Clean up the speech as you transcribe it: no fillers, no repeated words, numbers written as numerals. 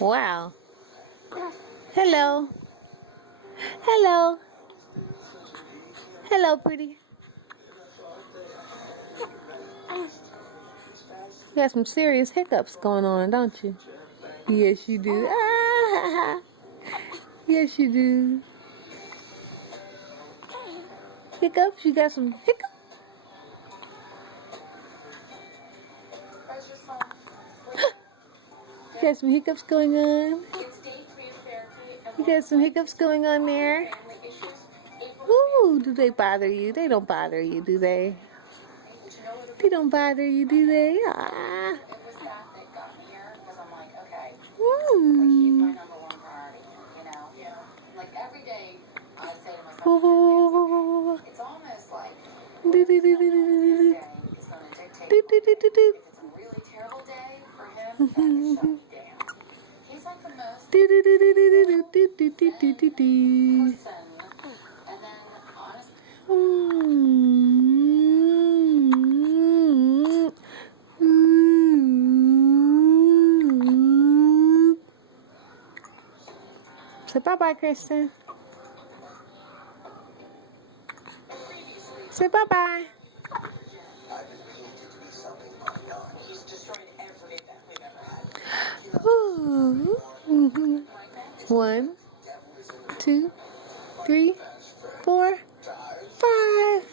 Wow. Hello. Hello. Hello, pretty. You got some serious hiccups going on, don't you? Yes, you do. Ah, yes, you do. Hiccups? You got some hiccups? You got some hiccups going on? You got some hiccups going on there? Ooh, do they bother you? They don't bother you, do they? They don't bother you, do they? Ah. It's almost like do do do do do do do do do do do. It's a really terrible day for him. He's like the most do do do do do do do do do do do. And then honestly. Say bye-bye, Kristen. Say bye-bye. Ooh. Mm-hmm. 1, 2, 3, 4, 5.